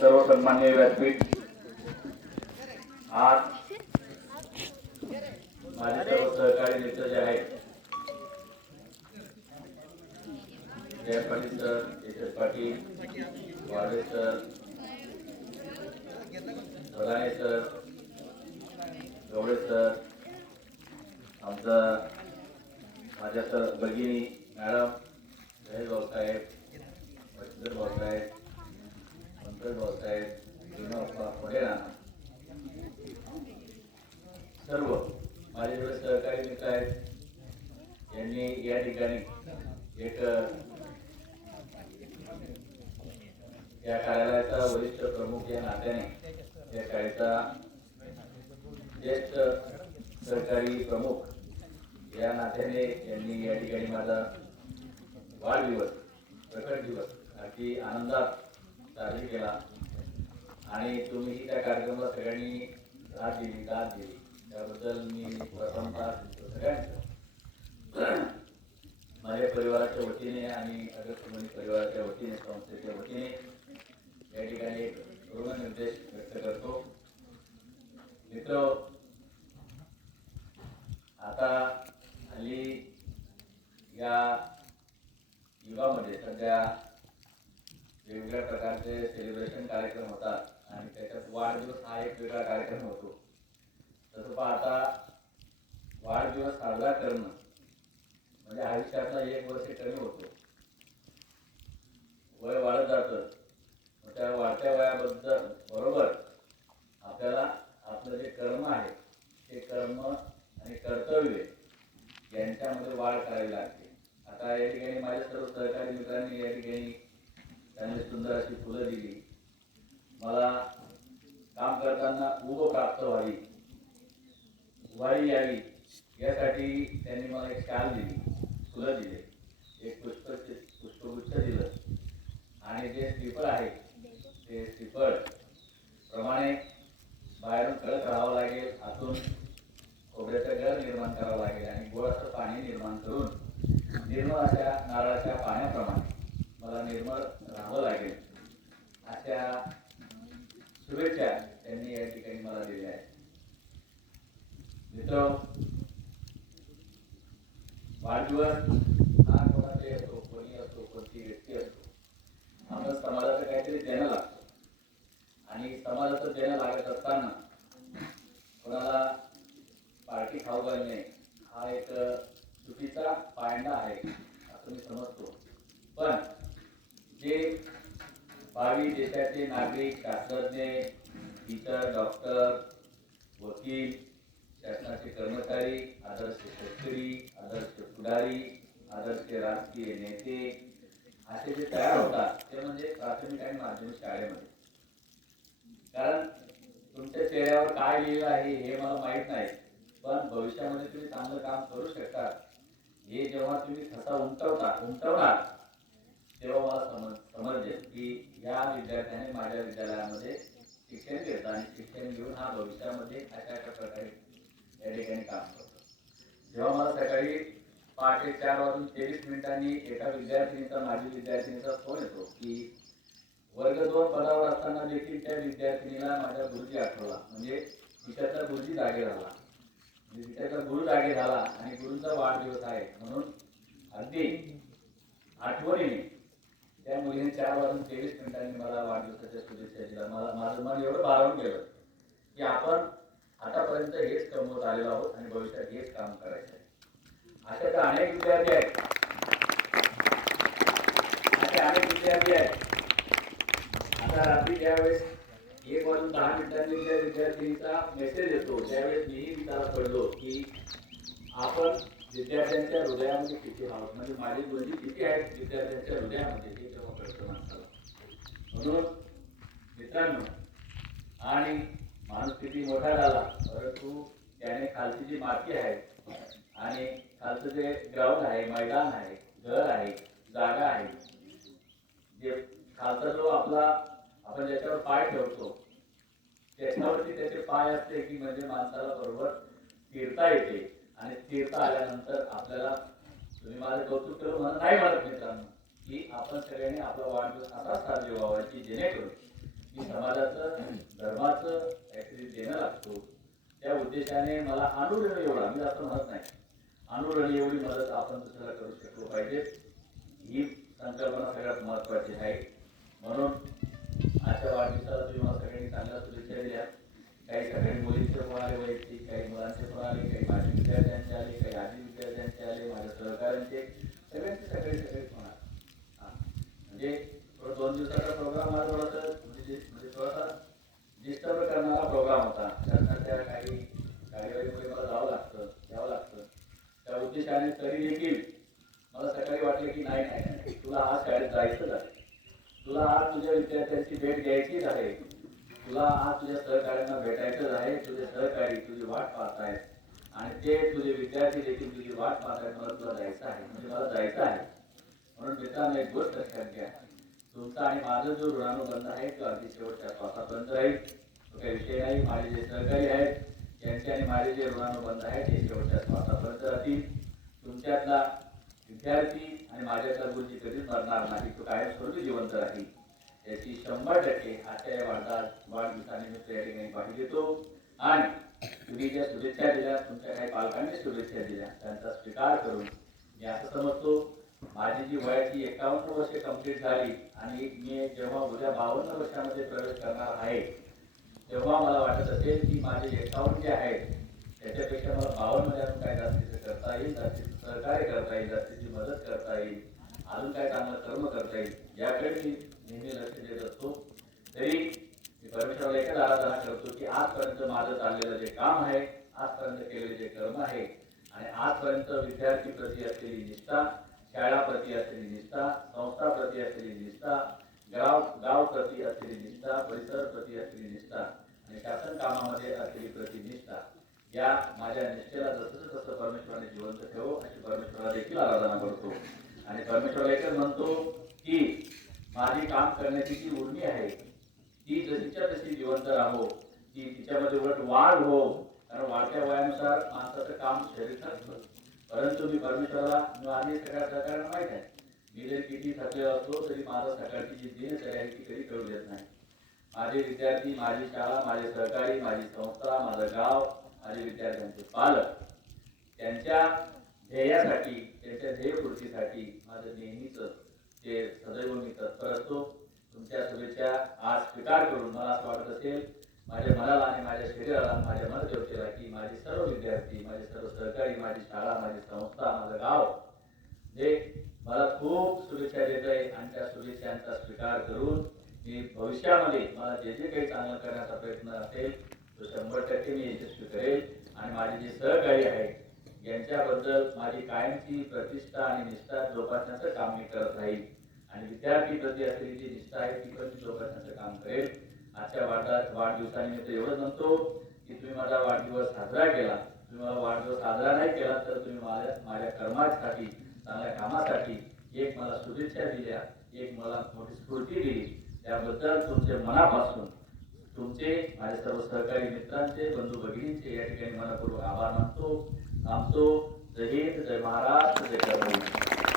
सर्व सन्मान्य व्यासपीठ. आज माझे सर्व सहकारी मित्र जे आहेत Jay Patil sir Yashas Patil Wade sir Bagane sir Gawale sir आमचा माझ्या सर भगिनी मॅडम जय भाऊसाहेब भाऊसाहेब सर्व माझे सहकारी मित्र आहेत. यांनी या ठिकाणी एक या कार्यालयाचा वरिष्ठ प्रमुख या नात्याने या शाळेचा ज्येष्ठ सरकारी प्रमुख या नात्याने यांनी या ठिकाणी माझा वाढदिवस प्रकट दिवस अगदी आनंदात साजरी केला. आणि तुम्हीही त्या कार्यक्रमाला सगळ्यांनी साथ दिली दाद दिली. त्याबद्दल मी प्रथमतः सगळ्यांचं. माझ्या परिवाराच्या वतीने आणि अगस्त्यमणी परिवाराच्या वतीने संस्थेच्या वतीने या ठिकाणी एक निर्देश व्यक्त करतो. मित्र आता हल्ली या युगामध्ये सध्या वेगवेगळ्या प्रकारचे सेलिब्रेशन कार्यक्रम होतात आणि त्याच्यात वाढदिवस हा एक वेगळा कार्यक्रम होतो तसं पाहता वाढदिवस साजरा करणं म्हणजे आयुष्यातला एक वर्ष कमी होतो. वय वाढत जातं. त्या वाढत्या वयाबद्दल बरोबर आपल्याला आपलं जे कर्म आहे ते कर्म आणि कर्तव्य यांच्यामध्ये वाढ करावी लागते. आता या ठिकाणी माझ्या सर्व सहकारी मित्रांनी या ठिकाणी त्यांनी सुंदर अशी फुलं दिली. मला काम करताना उभ प्राप्त व्हावी उभारी यावी यासाठी त्यांनी मला एक शाल दिली फुलं दिले एक पुष्प पुष्पगुच्छ दिलं. आणि जे श्रीफळ आहे ते श्रीफळ प्रमाणे बाहेरून कळत राहावं लागेल आतून खोबऱ्याचं घर निर्माण करावं लागेल आणि गोळाचं पाणी निर्माण करून निर्मळ अशा नारळाच्या पाणी मला निर्मळ राहावं लागेल अशा शुभेच्छा त्यांनी या ठिकाणी मला दिल्या आहेत मित्र वाढदिवस हा कोणाचे असो कोणी असो कोणती व्यक्ती असो आपण समाजाचं काहीतरी देणं लागतं आणि समाजाचं देणं लागत असताना कोणाला पार्टी खाऊ घालणे हा एक चुकीचा पायंडा आहे असं मी समजतो पण जे भावी देशाचे नागरिक शास्त्रज्ञ इतर डॉक्टर वकील शासनाचे कर्मचारी आदर्श शेतकरी आदर्श पुढारी आदर्श राजकीय नेते असे जे तयार होतात ते म्हणजे प्राथमिक आणि माध्यमिक शाळेमध्ये. कारण तुमच्या चेहऱ्यावर काय लिहिलं आहे हे मला माहीत नाही पण भविष्यामध्ये तुम्ही चांगलं काम करू शकता. हे जेव्हा तुम्ही ठसा उमटवता उमटवणार तेव्हा मला समज समजेल की या विद्यार्थ्याने माझ्या विद्यालयामध्ये शिक्षण घेतलं आणि शिक्षण घेऊन हा भविष्यामध्ये अशा अशा प्रकारे या ठिकाणी काम करतो. जेव्हा मला सकाळी पहाटे चार वाजून तेवीस मिनिटांनी एका विद्यार्थिनीचा माझी विद्यार्थिनीचा फोन येतो की वर्ग दोन पदावर असताना देखील त्या विद्यार्थिनीला माझ्या गुरुजी आठवला. म्हणजे तिच्याचा गुरुजी जागे झाला. म्हणजे तिच्याचा गुरु जागे झाला आणि गुरुंचा वाढदिवस आहे. म्हणून अगदी आठवणीने त्या मुलीने चार वाजून तेवीस मिनिटांनी मला वाढदिवसाच्या शुभेच्छा दिला मला माझं मन एवढं भारावून गेलं की आपण आतापर्यंत हेच कमवत आलेलो आहोत आणि भविष्यात हेच काम करायचं आहे. असे तर अनेक विद्यार्थी आहेत. असे अनेक विद्यार्थी आहेत. आता रात्री ज्यावेळेस एक वाजून दहा मिनिटांनी त्या विद्यार्थिनीचा मेसेज येतो त्यावेळेस मीही त्याला पडलो की आपण विद्यार्थ्यांच्या हृदयामध्ये किती आहोत? म्हणजे माझी गुरुजी किती आहेत विद्यार्थ्यांच्या हृदयामध्ये हे तेव्हा कळतं माणसाला म्हणून मित्रांनो आणि माणूस किती मोठा झाला परंतु त्याने खालची जी माती आहे आणि खालचं जे ग्राउंड आहे मैदान आहे घर आहे जागा आहे जे खालचा जो आपला आपण ज्याच्यावर पाय ठेवतो त्याच्यावरती त्याचे पाय असते की म्हणजे माणसाला बरोबर फिरता येते. आणि तीर्थ आल्यानंतर आपल्याला तुम्ही माझं कौतुक करू म्हणून नाही म्हणत मित्रांनो की आपण सगळ्यांनी आपला वाढदिवस असा साजरी व्हावा की जेणेकरून की समाजाचं धर्माचं काहीतरी देणं लागतो. त्या उद्देशाने मला अनुरण एवढा मी असं म्हणत नाही. अनुरण एवढी मदत आपण दुसऱ्याला करू शकलो पाहिजे. ही संकल्पना सगळ्यात महत्वाची आहे. म्हणून आजच्या वाढदिवसाला तुम्ही मला सगळ्यांनी चांगल्या शुभेच्छा दिल्या. काही सगळ्यांनी मुलींचे पण आले वैयक्तिक काही मुलांचे पण आले काही माझे विद्यार्थ्यांचे आले काही आधी विद्यार्थ्यांचे आले माझ्या सहकाऱ्यांचे सगळ्यांचे सगळे सगळे होणार आले. म्हणजे थोडं दोन दिवसाचा प्रोग्राम हा थोडासा म्हणजे म्हणजे थोडासा डिस्टर्ब करणारा प्रोग्राम होता त्यानंतर त्या काही कार्यवाहीमुळे मला जावं लागतं यावं लागतं त्या उद्देशाने तरी देखील मला सकाळी वाटलं की नाही नाही नाही, तुला आज शाळेत जायचंच आहे तुला आज तुझ्या विद्यार्थ्यांची भेट घ्यायचीच आहे तुला आज तुझ्या सहकार्यांना भेटायचंच आहे तुझे सहकारी तुझी वाट पाहत आहेत आणि ते तुझे विद्यार्थी देखील तुझी वाट पाहत मला तुला जायचं आहे म्हणजे मला जायचं आहे. म्हणून मित्रांनो एक गोष्ट लक्षात घ्या. तुमचा आणि माझा जो ऋणानुबंध आहे तो अगदी शेवटच्या श्वासापर्यंत राहील. तो काही विषय नाही. माझे जे सहकारी आहेत त्यांचे आणि माझे जे ऋणानुबंध आहेत ते शेवटच्या श्वासापर्यंत राहतील. तुमच्यातला विद्यार्थी आणि माझ्यातला गुरुजी कधीच मरणार नाही तो कायमस्वरूपी जिवंत राहील. याची शंभर टक्के आजच्या या वाढदा वाढदिवसानिमित्त या ठिकाणी पाहिजे तो आणि तुम्ही ज्या शुभेच्छा दिल्या तुमच्या काही पालकांनी शुभेच्छा दिल्या त्यांचा स्वीकार करून मी असं समजतो माझी जी वयाची एकावन्न वर्षे कंप्लीट झाली आणि मी जेव्हा उद्या बावन्न वर्षामध्ये प्रवेश करणार आहे तेव्हा मला वाटत असेल की माझे एकावन्न जे आहेत त्याच्यापेक्षा मला बावन्न अजून काय जास्तीचं करता येईल जास्तीचं सहकार्य करता येईल जास्तीची मदत करता येईल अजून काय चांगलं कर्म करता येईल याकडे मी नेहमी लक्ष देत असतो. तरी परमेश्वराला एकच आराधना करतो की आजपर्यंत माझं चाललेलं जे काम आहे आजपर्यंत केलेले जे कर्म आहे आणि आजपर्यंत विद्यार्थी प्रती असलेली निष्ठा शाळा प्रती असलेली निष्ठा संस्था प्रती असलेली निष्ठा गाव गाव प्रती असलेली निष्ठा परिसर प्रती असलेली निष्ठा आणि शासन कामामध्ये असलेली प्रतिनिष्ठा या माझ्या निष्ठेला जसं तसं परमेश्वराने जिवंत ठेवो अशी परमेश्वराला देखील आराधना करतो. आणि परमेश्वराला एकच म्हणतो की माझी काम करण्याची जी उर्मी आहे ती जशीच्या तशी जिवंत राहो ती तिच्यामध्ये उलट वाढ हो. कारण वाढत्या वयानुसार माणसाचं काम शरीर नसतं परंतु मी परमेश्वराला माझे सगळ्या सहकार्यांना माहीत आहे. मी जरी किती थकलेला असतो तरी माझं सकाळची जी दिनचर्या आहे ती कधी कळू देत नाही. माझे विद्यार्थी माझी शाळा माझे सहकारी माझी संस्था माझं गाव माझे विद्यार्थ्यांचे पालक त्यांच्या ध्येयासाठी त्यांच्या ध्येयपूर्तीसाठी माझं नेहमीच ते सदैव मी तत्पर असतो तुमच्या शुभेच्छा आज स्वीकार करून मला असं वाटत असेल माझ्या मनाला आणि माझ्या शरीराला माझ्या मनदेवतेला की माझे सर्व विद्यार्थी माझे सर्व सहकारी माझी शाळा माझी संस्था माझं गाव जे मला खूप शुभेच्छा देत आहे आणि त्या शुभेच्छांचा स्वीकार करून मी भविष्यामध्ये मला जे जे काही चांगलं करण्याचा प्रयत्न असेल तो शंभर टक्के मी यशस्वी करेल आणि माझे जे सहकारी आहेत यांच्याबद्दल माझी कायमची प्रतिष्ठा आणि निष्ठा जोपासण्याचं काम मी करत राहील. आणि विद्यार्थी प्रति असलेली जी निष्ठा आहे ती पण जोपासण्याचं काम करेल. आजच्या वाढदा वाढदिवसानिमित्त एवढंच म्हणतो की तुम्ही माझा वाढदिवस साजरा केला. तुम्ही मला वाढदिवस साजरा नाही केला तर तुम्ही माझ्या माझ्या कर्मासाठी चांगल्या कामासाठी एक मला शुभेच्छा दिल्या एक मला मोठी स्फूर्ती दिली. त्याबद्दल तुमचे मनापासून तुमचे माझे सर्व सहकारी मित्रांचे बंधू भगिनींचे या ठिकाणी मनापूर्वक आभार मानतो. थांबतो. जय हिंद जय महाराष्ट्र जय कर्म